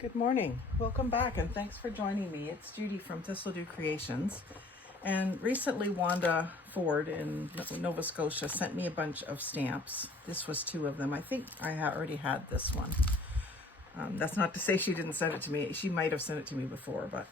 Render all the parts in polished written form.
Good morning. Welcome back and thanks for joining me. It's Judy from Thistledew Creations. And recently Wanda Ford in Nova Scotia sent me a bunch of stamps. This was 2 of them. I think I already had this one. That's not to say she didn't send it to me. She might have sent it to me before, but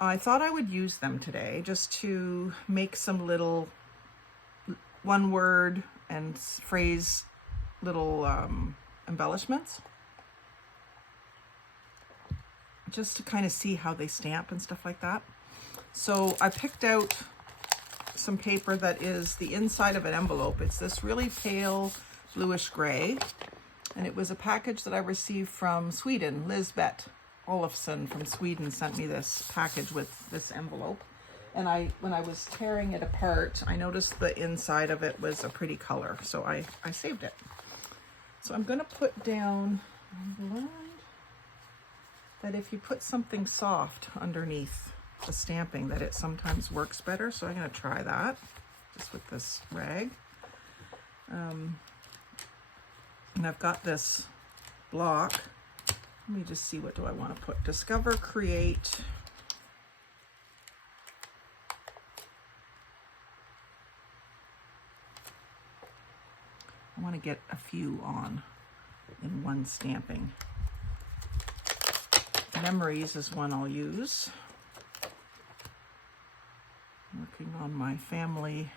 I thought I would use them today just to make some little one word and phrase little embellishments. Just to kind of see how they stamp and stuff like that. So I picked out some paper that is the inside of an envelope. It's this really pale bluish gray, and it was a package that I received from Sweden. Lisbeth Olofsson from Sweden sent me this package with this envelope, and when I was tearing it apart, I noticed the inside of it was a pretty color, so I saved it. So I'm going to put down that if you put something soft underneath the stamping, that it sometimes works better. So I'm going to try that just with this rag. And I've got this block. Let me just see, what do I want to put? Discover, create. I want to get a few on in one stamping. Memories is one I'll use. Working on my family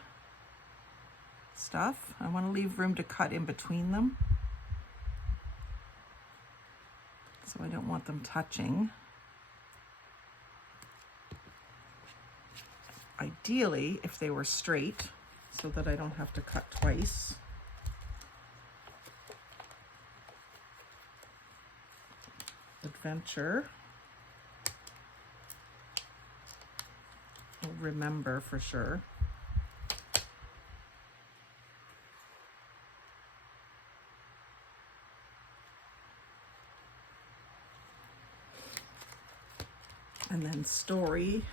stuff. I want to leave room to cut in between them, so I don't want them touching. Ideally, if they were straight, so that I don't have to cut twice. Adventure. I'll remember for sure. And then story.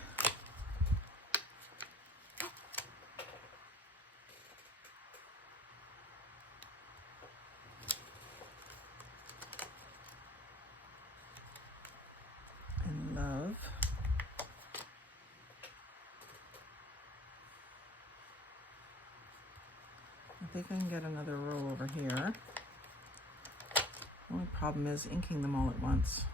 I think I can get another row over here. The only problem is inking them all at once.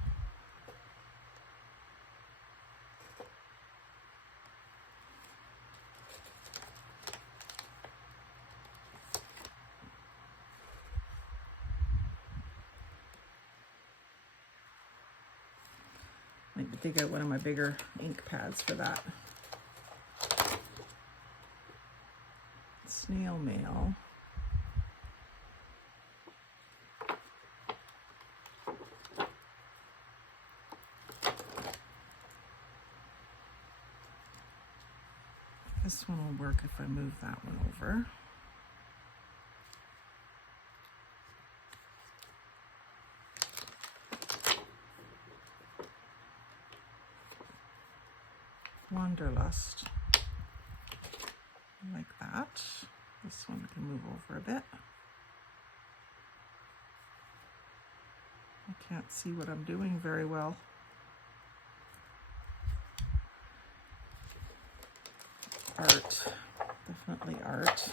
I need to dig out one of my bigger ink pads for that. Snail mail. This one will work if I move that one over. Wanderlust. Like that. This one can move over a bit. I can't see what I'm doing very well. Art, definitely art.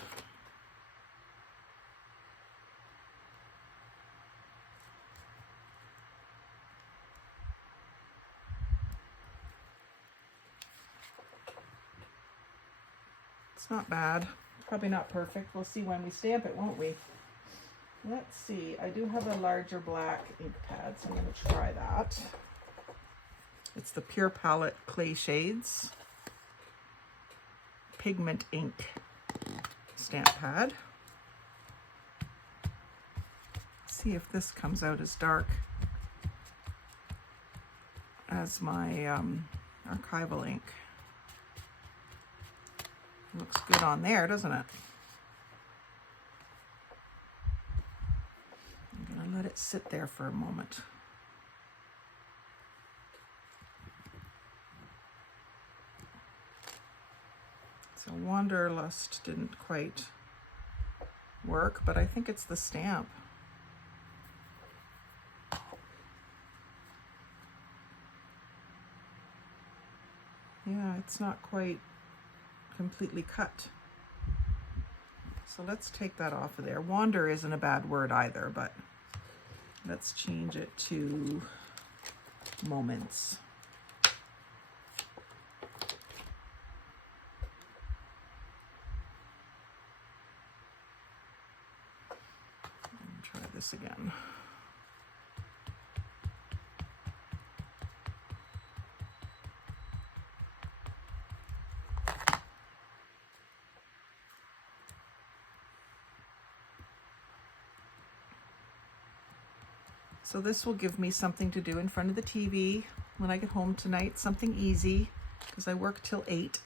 It's not bad. Probably not perfect. We'll see when we stamp it, won't we? Let's see. I do have a larger black ink pad, so I'm going to try that. It's the Pure Palette Clay Shades Pigment Ink stamp pad. See if this comes out as dark as my archival ink. Looks good on there, doesn't it? I'm gonna let it sit there for a moment. So Wanderlust didn't quite work, but I think it's the stamp. Yeah, it's not quite completely cut. So let's take that off of there. Wander isn't a bad word either, but let's change it to moments. Try this again. So this will give me something to do in front of the TV when I get home tonight, something easy, because I work till 8.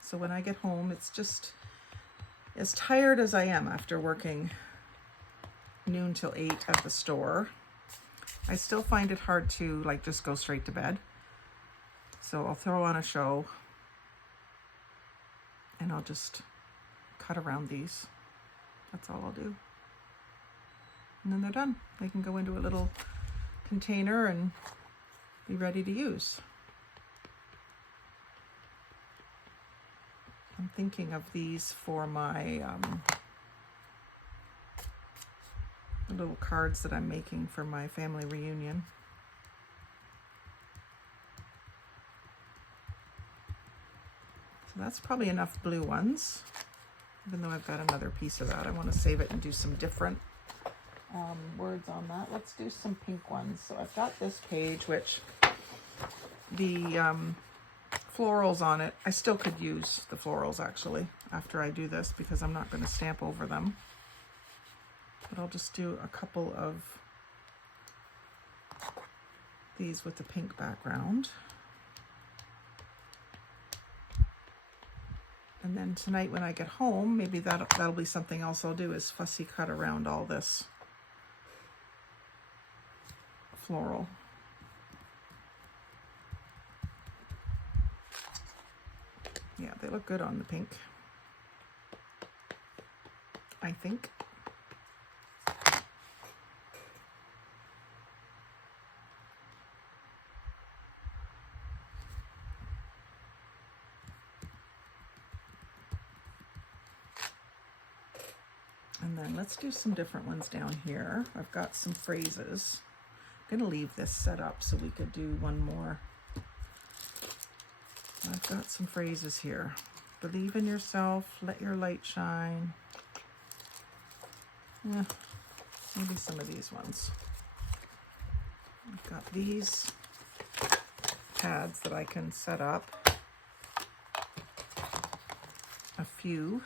So when I get home, it's just as tired as I am after working noon till 8 at the store. I still find it hard to like just go straight to bed. So I'll throw on a show and I'll just cut around these. That's all I'll do. And then they're done. They can go into a little container and be ready to use. I'm thinking of these for my the little cards that I'm making for my family reunion. So that's probably enough blue ones, even though I've got another piece of that. I want to save it and do some different words on that. Let's do some pink ones. So I've got this page, which the florals on it, I still could use the florals actually after I do this because I'm not going to stamp over them. But I'll just do a couple of these with the pink background. And then tonight when I get home, maybe that'll be something else I'll do, is fussy cut around all this floral. Yeah, they look good on the pink, I think. And then let's do some different ones down here. I've got some phrases. I'm going to leave this set up so we could do one more. I've got some phrases here. Believe in yourself, let your light shine. Yeah, maybe some of these ones. I've got these pads that I can set up. A few.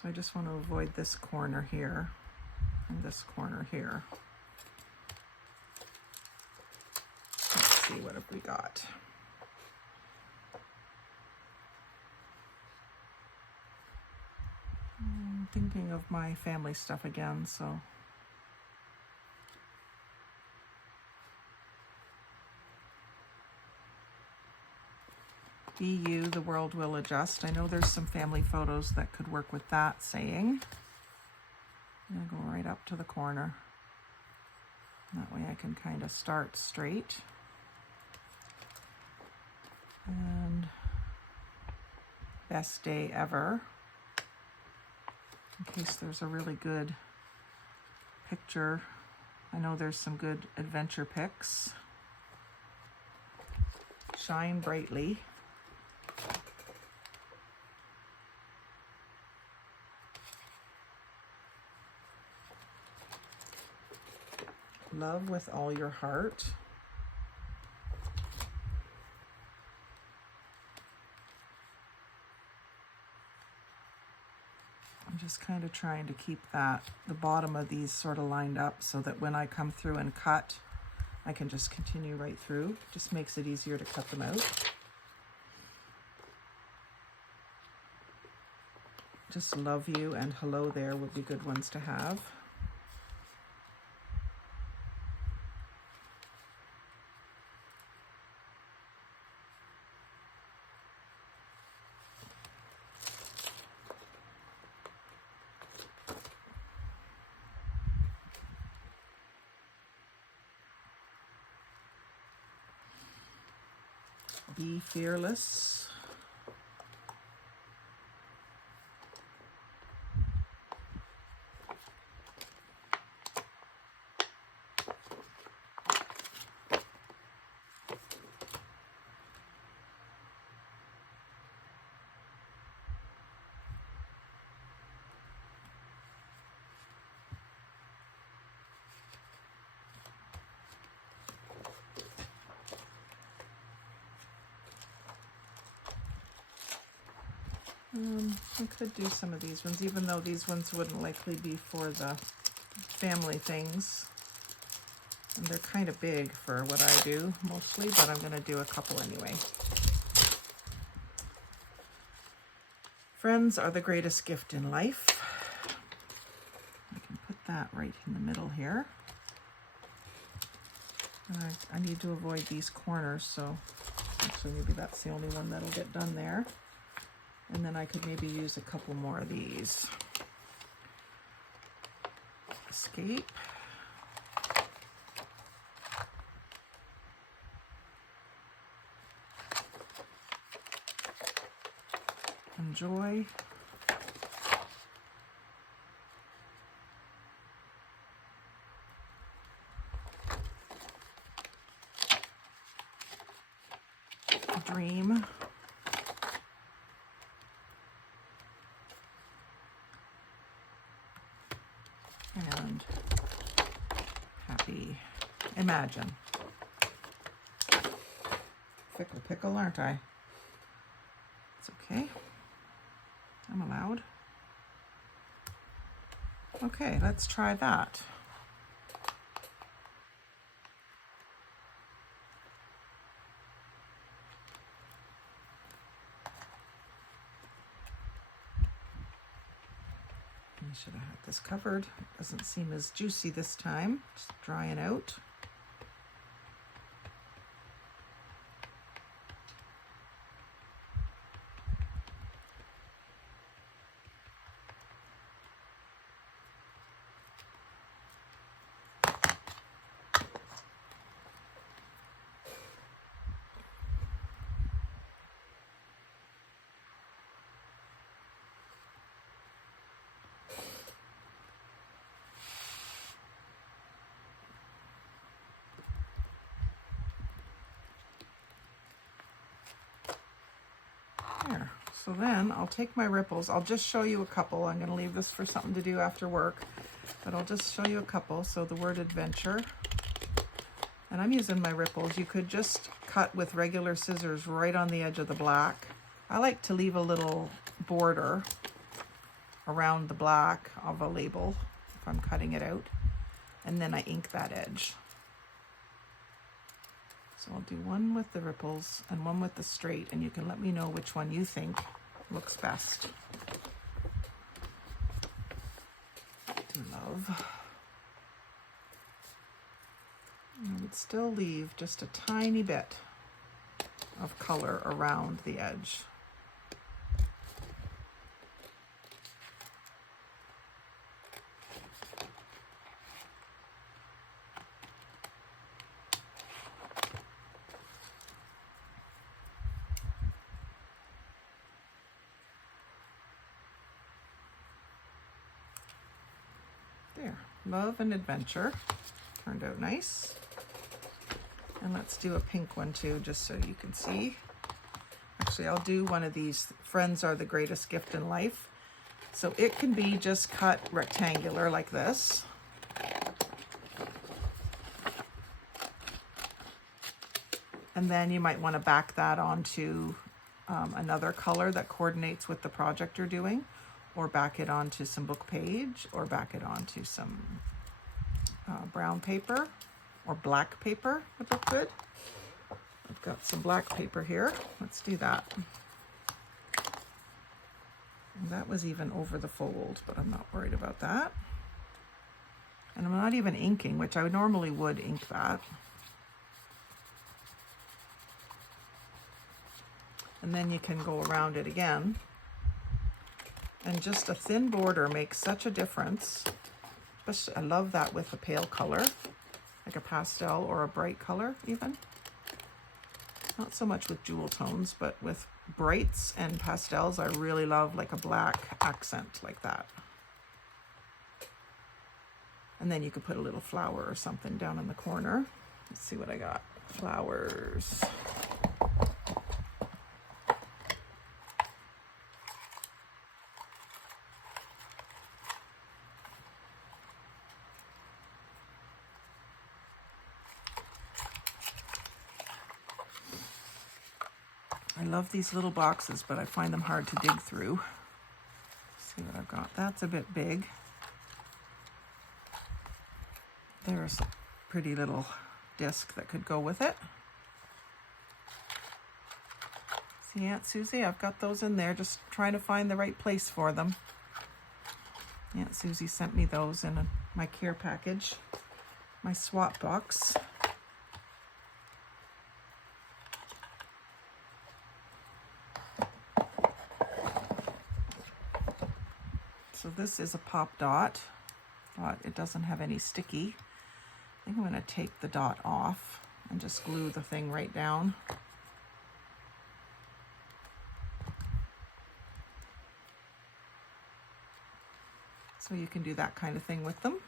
So I just want to avoid this corner here and this corner here. Let's see, what have we got? I'm thinking of my family stuff again, so. Be you, the world will adjust. I know there's some family photos that could work with that saying. I'm gonna go right up to the corner. That way I can kind of start straight. And best day ever. In case there's a really good picture. I know there's some good adventure pics. Shine brightly. Love with all your heart. I'm just kind of trying to keep the bottom of these sort of lined up so that when I come through and cut, I can just continue right through. Just makes it easier to cut them out. Just love you and hello there would be good ones to have. Be fearless. I could do some of these ones, even though these ones wouldn't likely be for the family things. And they're kind of big for what I do mostly, but I'm going to do a couple anyway. Friends are the greatest gift in life. I can put that right in the middle here. And I need to avoid these corners, so actually maybe that's the only one that'll get done there. And then I could maybe use a couple more of these. Escape. Enjoy. Dream. And happy. Imagine. Fickle pickle, aren't I? It's okay. I'm allowed. Okay, let's try that. I should have had this covered. It doesn't seem as juicy this time. Just drying out. There. So then I'll take my ripples. I'll just show you a couple. I'm going to leave this for something to do after work, but I'll just show you a couple. So the word adventure, and I'm using my ripples. You could just cut with regular scissors right on the edge of the black. I like to leave a little border around the black of a label if I'm cutting it out, and then I ink that edge. So I'll do one with the ripples and one with the straight, and you can let me know which one you think looks best. Do love. I would still leave just a tiny bit of color around the edge. There, love and adventure. Turned out nice. And let's do a pink one too, just so you can see. Actually, I'll do one of these. Friends are the greatest gift in life. So it can be just cut rectangular like this. And then you might want to back that onto another color that coordinates with the project you're doing, or back it onto some book page, or back it onto some brown paper, or black paper would look good. I've got some black paper here. Let's do that. And that was even over the fold, but I'm not worried about that. And I'm not even inking, which I normally would ink that. And then you can go around it again. And just a thin border makes such a difference. Especially, I love that with a pale color, like a pastel or a bright color even. Not so much with jewel tones, but with brights and pastels, I really love like a black accent like that. And then you could put a little flower or something down in the corner. Let's see what I got. Flowers. I love these little boxes, but I find them hard to dig through. Let's see what I've got. That's a bit big. There's a pretty little disc that could go with it. See, Aunt Susie, I've got those in there, just trying to find the right place for them. Aunt Susie sent me those in my care package, my swap box. So this is a pop dot, but it doesn't have any sticky. I think I'm going to take the dot off and just glue the thing right down. So you can do that kind of thing with them.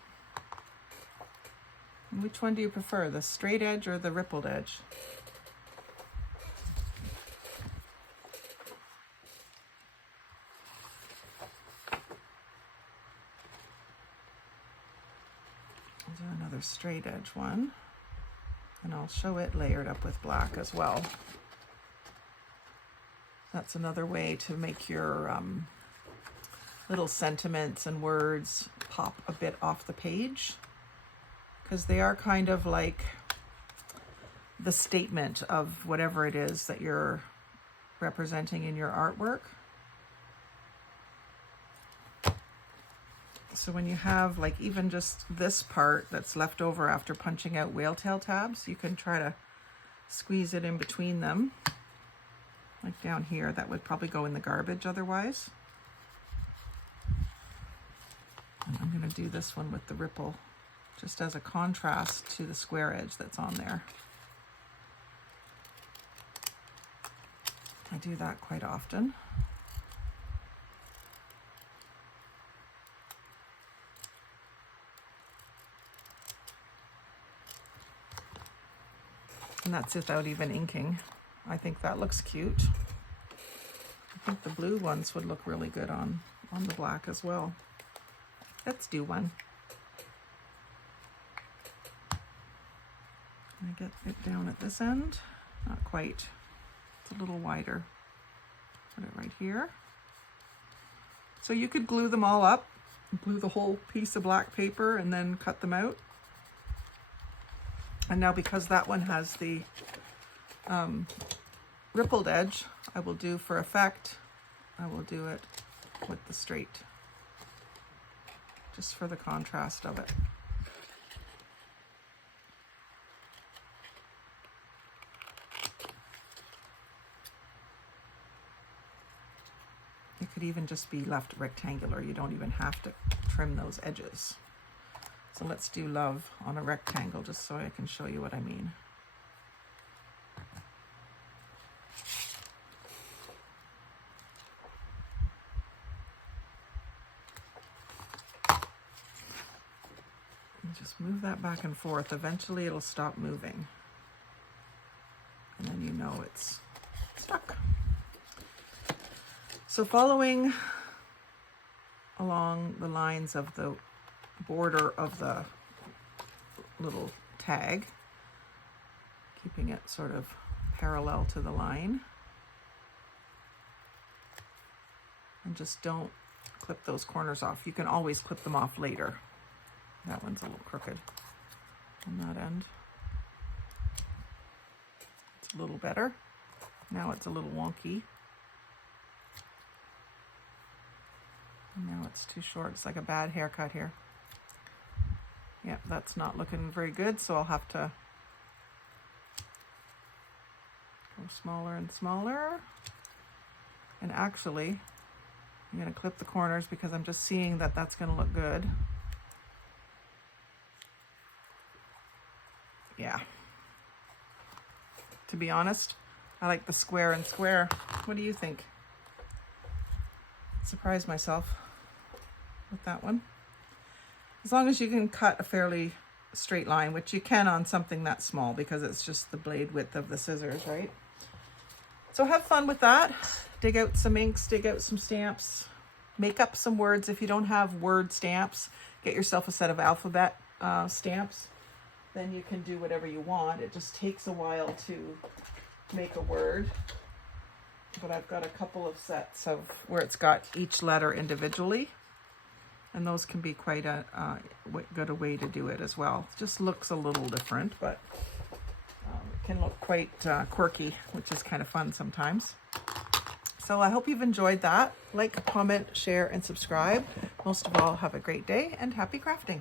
And which one do you prefer, the straight edge or the rippled edge? I'll do another straight edge one, and I'll show it layered up with black as well. That's another way to make your little sentiments and words pop a bit off the page, because they are kind of like the statement of whatever it is that you're representing in your artwork. So when you have like even just this part that's left over after punching out whale tail tabs, you can try to squeeze it in between them. Like down here, that would probably go in the garbage otherwise. And I'm going to do this one with the ripple, just as a contrast to the square edge that's on there. I do that quite often. And that's without even inking. I think that looks cute. I think the blue ones would look really good on the black as well. Let's do one. I get it down at this end. Not quite. It's a little wider. Put it right here. So you could glue them all up, glue the whole piece of black paper and then cut them out. And now because that one has the rippled edge, I will do for effect, I will do it with the straight, just for the contrast of it. It could even just be left rectangular. You don't even have to trim those edges. So let's do love on a rectangle just so I can show you what I mean. And just move that back and forth. Eventually it'll stop moving. And then you know it's stuck. So following along the lines of the border of the little tag, keeping it sort of parallel to the line, and just don't clip those corners off. You can always clip them off later. That one's a little crooked on that end. It's a little better. Now it's a little wonky. And now it's too short. It's like a bad haircut here. Yeah, that's not looking very good, so I'll have to go smaller and smaller. And actually, I'm going to clip the corners because I'm just seeing that that's going to look good. Yeah. To be honest, I like the square and square. What do you think? Surprised myself with that one. As long as you can cut a fairly straight line, which you can on something that small because it's just the blade width of the scissors, right? So have fun with that. Dig out some inks, dig out some stamps, make up some words. If you don't have word stamps, get yourself a set of alphabet stamps. Then you can do whatever you want. It just takes a while to make a word. But I've got a couple of sets of where it's got each letter individually. And those can be quite a good way to do it as well. It just looks a little different, but it can look quite quirky, which is kind of fun sometimes. So I hope you've enjoyed that. Like, comment, share, and subscribe. Most of all, have a great day and happy crafting.